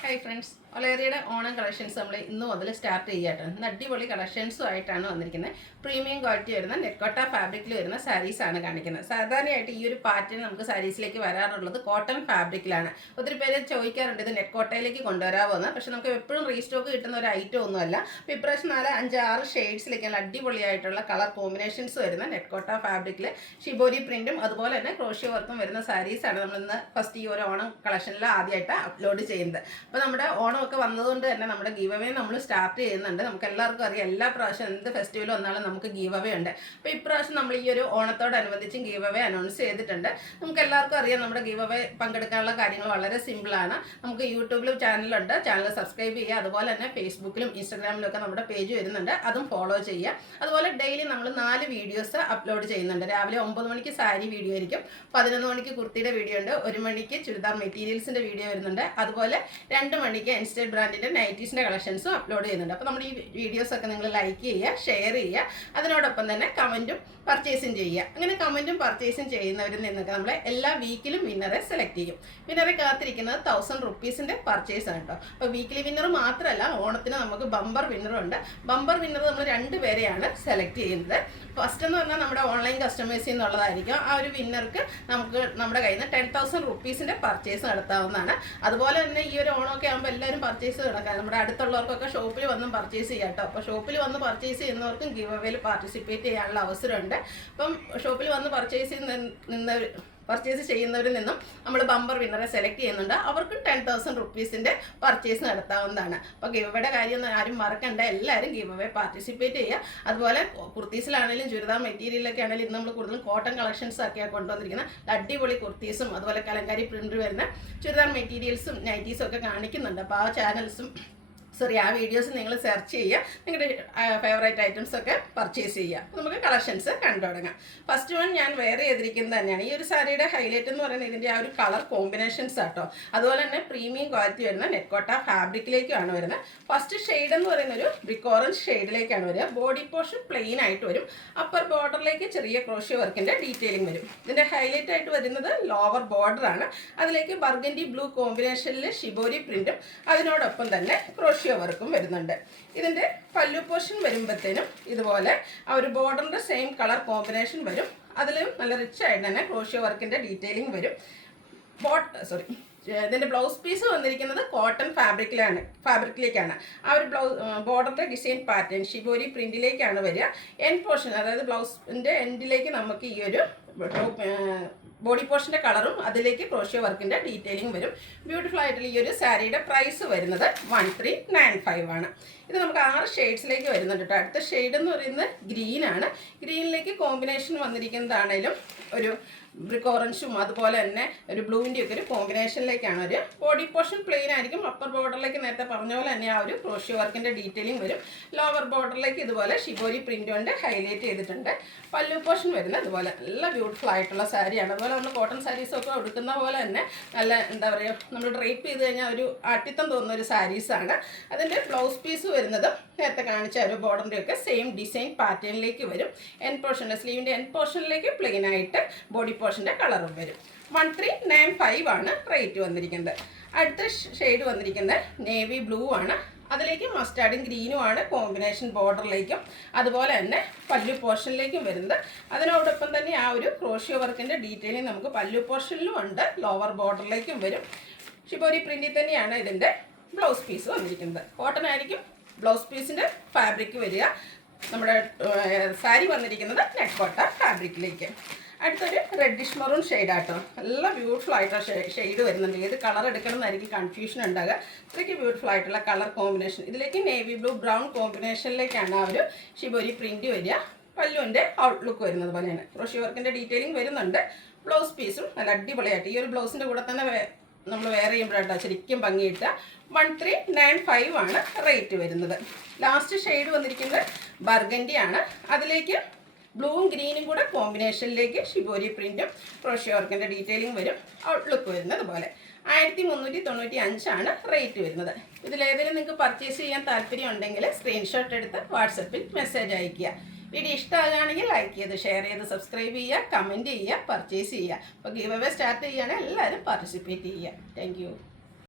Hi friends, ഒലേറിയുടെ Onam collections നമ്മൾ ഇന്ന് മുതൽ സ്റ്റാർട്ട് ചെയ്യാട്ടാണ്. ഇന്ന് അടിപൊളി കളക്ഷൻസും ആയിട്ടാണ് വന്നിരിക്കുന്നത്. പ്രീമിയം ക്വാളിറ്റി വരുന്ന നെറ്റ്കോട്ട ഫാബ്രിക്കിൽ വരുന്ന സാരീസാണ് കാണിക്കുന്നത്. സാധാരണയായിട്ട് ഈ ഒരു പാറ്റേൺ നമുക്ക് സാരീസിലേക്ക് വരാറുള്ളത് കോട്ടൺ ഫാബ്രിക്കിലാണ്. ഒത്തിരി പേര് ചോദിക്കാറുണ്ട് ഇത് നെറ്റ്കോട്ടയിലേക്ക് കൊണ്ടുവരാമെന്ന്. പക്ഷെ നമുക്ക് എപ്പോഴും റീസ്റ്റോക്ക് കിട്ടുന്ന ഒരു ഐറ്റം ഒന്നുമല്ല. അപ്പോൾ ഇപ്രാവശ്യം 4, 5, 6 ഷെയ്ഡ്സിലേക്കാണ് അടിപൊളിയായിട്ടുള്ള കളർ കോമ്പിനേഷൻസ് വരുന്ന നെറ്റ്കോട്ട ഫാബ്രിക്കിൽ ഷിബോരി പ്രിന്റും അതുപോലെ തന്നെ ക്രോഷ്യോ വർക്കും വരുന്ന സാരീസാണ് നമ്മൾ ഇന്ന് ഫസ്റ്റ് ഈ ഒരു ഓണം കളക്ഷനിൽ ആദ്യമായിട്ട് അപ്ലോഡ് ചെയ്യുന്നത്. അപ്പോൾ നമ്മുടെ ഓണമൊക്കെ വന്നതുകൊണ്ട് തന്നെ നമ്മുടെ ഗീവ് അവേ നമ്മൾ സ്റ്റാർട്ട് ചെയ്യുന്നുണ്ട്. നമുക്ക് എല്ലാവർക്കും അറിയാം, എല്ലാ പ്രാവശ്യം എന്ത് ഫെസ്റ്റിവൽ വന്നാലും നമുക്ക് ഗീവ് അവേ ഉണ്ട്. അപ്പോൾ ഇപ്രാവശ്യം നമ്മൾ ഈ ഒരു ഓണത്തോടനുബന്ധിച്ചും ഗീവ് അവേ അനൗൺസ് ചെയ്തിട്ടുണ്ട്. നമുക്ക് എല്ലാവർക്കും അറിയാം, നമ്മുടെ ഗീവ് അവേ പങ്കെടുക്കാനുള്ള കാര്യങ്ങൾ വളരെ സിമ്പിളാണ്. നമുക്ക് യൂട്യൂബിലും ചാനലുണ്ട്, ചാനൽ സബ്സ്ക്രൈബ് ചെയ്യുക. അതുപോലെ തന്നെ ഫേസ്ബുക്കിലും ഇൻസ്റ്റാഗ്രാമിലും ഒക്കെ നമ്മുടെ പേജ് വരുന്നുണ്ട്, അതും ഫോളോ ചെയ്യുക. അതുപോലെ ഡെയിലി നമ്മൾ 4 വീഡിയോസ് അപ്ലോഡ് ചെയ്യുന്നുണ്ട്. രാവിലെ 9 മണിക്ക് സാരി വീഡിയോ ആയിരിക്കും, 11 മണിക്ക് കുർത്തിയുടെ വീഡിയോ ഉണ്ട്, 1 മണിക്ക് ചുരിദാർ മെറ്റീരിയൽസിൻ്റെ വീഡിയോ വരുന്നുണ്ട്, അതുപോലെ 2 മണിക്ക് ഇൻസ്റ്റേറ്റ് ബ്രാൻഡിൻ്റെ നൈറ്റീസിൻ്റെ കളക്ഷൻസും അപ്ലോഡ് ചെയ്യുന്നുണ്ട്. അപ്പോൾ നമ്മുടെ ഈ വീഡിയോസൊക്കെ നിങ്ങൾ ലൈക്ക് ചെയ്യുക, ഷെയർ ചെയ്യുക, അതിനോടൊപ്പം തന്നെ കമൻറ്റും പർച്ചേസും ചെയ്യുക. അങ്ങനെ കമൻറ്റും പർച്ചേസും ചെയ്യുന്നവരിൽ നിന്നൊക്കെ നമ്മൾ എല്ലാ വീക്കിലും വിന്നറെ സെലക്ട് ചെയ്യും. വിന്നറെ കാത്തിരിക്കുന്നത് 1000 റുപ്പീസിൻ്റെ പർച്ചേസ് ആണ് കേട്ടോ. അപ്പോൾ വീക്കിലി വിന്നർ മാത്രമല്ല, ഓണത്തിന് നമുക്ക് ബമ്പർ വിന്നറും ഉണ്ട്. ബമ്പർ വിന്നർ നമ്മൾ 2 പേരെയാണ് സെലക്ട് ചെയ്യുന്നത്. ഫസ്റ്റ് എന്ന് പറഞ്ഞാൽ നമ്മുടെ ഓൺലൈൻ കസ്റ്റമേഴ്സിൽ നിന്നുള്ളതായിരിക്കും. ആ ഒരു വിന്നർക്ക് നമുക്ക് നമ്മുടെ കയ്യിൽ നിന്ന് 10,000 റുപ്പീസിൻ്റെ പർച്ചേസ് നടത്താവുന്നതാണ്. അതുപോലെ തന്നെ ഈ ഒരു ഓണമൊക്കെ ആകുമ്പോൾ എല്ലാവരും പർച്ചേസ് കിടക്കാം. നമ്മുടെ അടുത്തുള്ളവർക്കൊക്കെ ഷോപ്പിൽ വന്നും പർച്ചേസ് ചെയ്യാം കേട്ടോ. അപ്പോൾ ഷോപ്പിൽ വന്ന് പർച്ചേസ് ചെയ്യുന്നവർക്കും ഗീവ് അവേയിൽ പാർട്ടിസിപ്പേറ്റ് ചെയ്യാനുള്ള അവസരമുണ്ട്. അപ്പം ഷോപ്പിൽ വന്ന് പർച്ചേസ് ചെയ്യുന്നവരിൽ നിന്നും നമ്മൾ ബമ്പർ വിന്നറെ സെലക്ട് ചെയ്യുന്നുണ്ട്. അവർക്ക് 10,000 റുപ്പീസിൻ്റെ പർച്ചേസ് നടത്താവുന്നതാണ്. അപ്പോൾ ഗീവ് അവേയുടെ കാര്യം ആരും മറക്കണ്ട, എല്ലാവരും ഗീവ് അവേ പാർട്ടിസിപ്പേറ്റ് ചെയ്യുക. അതുപോലെ കുർത്തീസിലാണെങ്കിലും ചുരിദാർ മെറ്റീരിയലൊക്കെ ആണെങ്കിലും ഇന്ന് നമ്മൾ കൂടുതലും കോട്ടൺ കളക്ഷൻസ് ഒക്കെയാണ് കൊണ്ടുവന്നിരിക്കുന്നത്. അടിപൊളി കുർത്തീസും അതുപോലെ കലങ്കാരി പ്രിന്റ് വരുന്ന ചുരിദാർ മെറ്റീരിയൽസും നൈറ്റീസും ഒക്കെ കാണിക്കുന്നുണ്ട്. അപ്പോൾ ആ വീഡിയോസ് നിങ്ങൾ സെർച്ച് ചെയ്യുക, നിങ്ങളുടെ ഫേവറേറ്റ് ഐറ്റംസ് ഒക്കെ പർച്ചേസ് ചെയ്യുക. നമുക്ക് കളക്ഷൻസ് കണ്ടു തുടങ്ങാം. ഫസ്റ്റ് വൺ ഞാൻ വെയർ ചെയ്തിരിക്കുന്നത് തന്നെയാണ്. ഈ ഒരു സാരിയുടെ ഹൈലൈറ്റ് എന്ന് പറയുന്നത് ഇതിൻ്റെ ആ ഒരു കളർ കോമ്പിനേഷൻസ് ആട്ടോ. അതുപോലെ തന്നെ പ്രീമിയം ക്വാളിറ്റി വരുന്ന നെറ്റ്കോട്ട ഫാബ്രിക്കിലേക്കാണ് വരുന്നത്. ഫസ്റ്റ് ഷെയ്ഡ് എന്ന് പറയുന്ന ഒരു ബ്രിക്ക് ഓറഞ്ച് ഷെയ്ഡിലേക്കാണ് വരിക. ബോഡി പോർഷൻ പ്ലെയിൻ ആയിട്ട് വരും. അപ്പർ ബോർഡറിലേക്ക് ചെറിയ ക്രോഷ്യോ വർക്കിൻ്റെ ഡീറ്റെയിലിംഗ് വരും. ഇതിൻ്റെ ഹൈലൈറ്റ് ആയിട്ട് വരുന്നത് ലോവർ ബോർഡറാണ്. അതിലേക്ക് ബർഗൻഡി ബ്ലൂ കോമ്പിനേഷനിൽ ഷിബോരി പ്രിന്റും അതിനോടൊപ്പം തന്നെ ക്രോഷ്യോ വർക്കും വരുന്നുണ്ട്. ഇതിന്റെ പല്ലു പോർഷൻ വരുമ്പോഴത്തേനും ഇതുപോലെ ആ ഒരു ബോർഡറിന്റെ സെയിം കളർ കോമ്പിനേഷൻ വരും. അതിലും നല്ല റിച്ച് ആയിട്ട് തന്നെ ക്രോഷ്യോ വർക്കിന്റെ ഡീറ്റെയിലിംഗ് വരും. ഇതിന്റെ ബ്ലൗസ് പീസ് വന്നിരിക്കുന്നത് കോട്ടൺ ഫാബ്രിക്കിലേക്കാണ്. ആ ഒരു ബോർഡറിന്റെ ഡിസൈൻ പാറ്റേൺ ഷിബോരി പ്രിന്റിലേക്കാണ് വരിക. എൻഡ് പോർഷൻ, അതായത് ബ്ലൗസിന്റെ എൻഡിലേക്ക് നമുക്ക് ഈ ഒരു ബോഡി പോർഷൻ്റെ കളറും അതിലേക്ക് ക്രോഷ്യോ വർക്കിൻ്റെ ഡീറ്റെയിലിംഗ് വരും. ബ്യൂട്ടിഫുൾ ആയിട്ടുള്ള ഈ ഒരു സാരിയുടെ പ്രൈസ് വരുന്നത് 1395 ആണ്. ഇത് നമുക്ക് 6 ഷെയ്ഡ്സിലേക്ക് വരുന്നുണ്ട് കേട്ടോ. അടുത്ത ഷെയ്ഡ് എന്ന് പറയുന്നത് ഗ്രീനാണ്. ഗ്രീനിലേക്ക് കോമ്പിനേഷൻ വന്നിരിക്കുന്നതാണേലും ഒരു ബ്രിക്ക് ഓറഞ്ചും അതുപോലെ തന്നെ ഒരു ബ്ലൂവിൻ്റെ ഒക്കെ ഒരു കോമ്പിനേഷനിലേക്കാണ് ഒരു ബോഡി പോർഷൻ പ്ലെയിൻ ആയിരിക്കും. അപ്പർ ബോർഡറിലേക്ക് നേരത്തെ പറഞ്ഞ പോലെ തന്നെ ആ ഒരു ക്രോഷ്യോ വർക്കിൻ്റെ ഡീറ്റെയിലിംഗ് വരും. ലോവർ ബോർഡറിലേക്ക് ഇതുപോലെ ഷിബോരി പ്രിൻ്റ് കൊണ്ട് ഹൈലൈറ്റ് ചെയ്തിട്ടുണ്ട്. പല്ലു പോർഷൻ വരുന്നത് അതുപോലെ നല്ല ബ്യൂട്ടിഫുൾ ആയിട്ടുള്ള സാരിയാണ്. അതുപോലെ നമ്മൾ കോട്ടൺ സാരീസൊക്കെ എടുക്കുന്ന പോലെ തന്നെ നല്ല എന്താ പറയുക, നമ്മൾ ഡ്രേപ്പ് ചെയ്ത് കഴിഞ്ഞാൽ ഒരു ആട്ടിത്തം തോന്നുന്ന ഒരു സാരീസാണ്. അതിൻ്റെ ബ്ലൗസ് പീസ് വരുന്നത് നേരത്തെ കാണിച്ച ഒരു ബോർഡറിൻ്റെ ഒക്കെ സെയിം ഡിസൈൻ പാറ്റേണിലേക്ക് വരും. എൻഡ് പോർഷൻ്റെ സ്ലീവിൻ്റെ എൻഡ് പോർഷനിലേക്ക് പ്ലെയിൻ ആയിട്ട് ബോഡി പോർഷൻ്റെ കളറും വരും. 1395 ആണ് റേറ്റ് വന്നിരിക്കുന്നത്. അടുത്ത ഷെയ്ഡ് വന്നിരിക്കുന്നത് നേവി ബ്ലൂ ആണ്. അതിലേക്ക് മസ്റ്റാർഡും ഗ്രീനും ആണ് കോമ്പിനേഷൻ ബോർഡറിലേക്കും അതുപോലെ തന്നെ പല്ലു പോർഷനിലേക്കും വരുന്നത്. അതിനോടൊപ്പം തന്നെ ആ ഒരു ക്രോഷ്യോ വർക്കിൻ്റെ ഡീറ്റെയിലിംഗ് നമുക്ക് പല്ലു പോർഷനിലും ഉണ്ട്, ലോവർ ബോർഡറിലേക്കും വരും. ഷിബോരി പ്രിന്റിൽ തന്നെയാണ് ഇതിൻ്റെ ബ്ലൗസ് പീസ് വന്നിരിക്കുന്നത്. കോട്ടൺ ആയിരിക്കും ബ്ലൗസ് പീസിൻ്റെ ഫാബ്രിക് വരിക. നമ്മുടെ സാരി വന്നിരിക്കുന്നത് നെറ്റ്കോട്ട ഫാബ്രിക്കിലേക്ക്. അടുത്തൊരു റെഡിഷ് മെറൂൺ ഷെയ്ഡാട്ടോ. നല്ല ബ്യൂട്ടിഫുൾ ആയിട്ടുള്ള ഷെയ്ഡ് വരുന്നുണ്ട്. ഏത് കളർ എടുക്കണം എന്നായിരിക്കും കൺഫ്യൂഷൻ ഉണ്ടാകുക. ഇത്രയ്ക്ക് ബ്യൂട്ടിഫുൾ ആയിട്ടുള്ള കളർ കോമ്പിനേഷൻ. ഇതിലേക്ക് നേവി ബ്ലൂ ബ്രൗൺ കോമ്പിനേഷനിലേക്കാണ് ആ ഒരു ഷിബോരി പ്രിന്റ് വരിക. പല്ലുവിൻ്റെ ഔട്ട്ലുക്ക് വരുന്നത് പോലെയാണ്. ക്രോഷ്യോ വർക്കിൻ്റെ ഡീറ്റെയിലിംഗ് വരുന്നുണ്ട്. ബ്ലൗസ് പീസും നല്ല അടിപൊളിയായിട്ട് ഈ ഒരു ബ്ലൗസിൻ്റെ കൂടെ തന്നെ നമ്മൾ വെയർ ചെയ്യുമ്പോഴാട്ടോ ശരിക്കും ഭംഗിയിട്ട്. 1395 ആണ് റേറ്റ് വരുന്നത്. ലാസ്റ്റ് ഷെയ്ഡ് വന്നിരിക്കുന്നത് ബർഗൻഡി ആണ്. അതിലേക്ക് ബ്ലൂവും ഗ്രീനും കൂടെ കോമ്പിനേഷനിലേക്ക് ഷിബോരി പ്രിന്റും ക്രോഷ്യോ വർക്കിൻ്റെ ഡീറ്റെയിലിംഗ് വരും. ഔട്ട്ലുക്ക് വരുന്നത് പോലെ 1395 ആണ് റേറ്റ് വരുന്നത്. ഇതിലേതെങ്കിലും നിങ്ങൾക്ക് പർച്ചേസ് ചെയ്യാൻ താല്പര്യം ഉണ്ടെങ്കിൽ സ്ക്രീൻഷോട്ട് എടുത്ത് വാട്സപ്പിൽ മെസ്സേജ് അയയ്ക്കുക. വീഡിയോ ഇഷ്ടമാകുകയാണെങ്കിൽ ലൈക്ക് ചെയ്ത് ഷെയർ ചെയ്ത് സബ്സ്ക്രൈബ് ചെയ്യുക, കമൻറ്റ് ചെയ്യുക, പർച്ചേസ് ചെയ്യുക. അപ്പോൾ ഗീവ് അവേ സ്റ്റാർട്ട് ചെയ്യുകയാണെങ്കിൽ എല്ലാവരും പാർട്ടിസിപ്പേറ്റ് ചെയ്യുക. താങ്ക്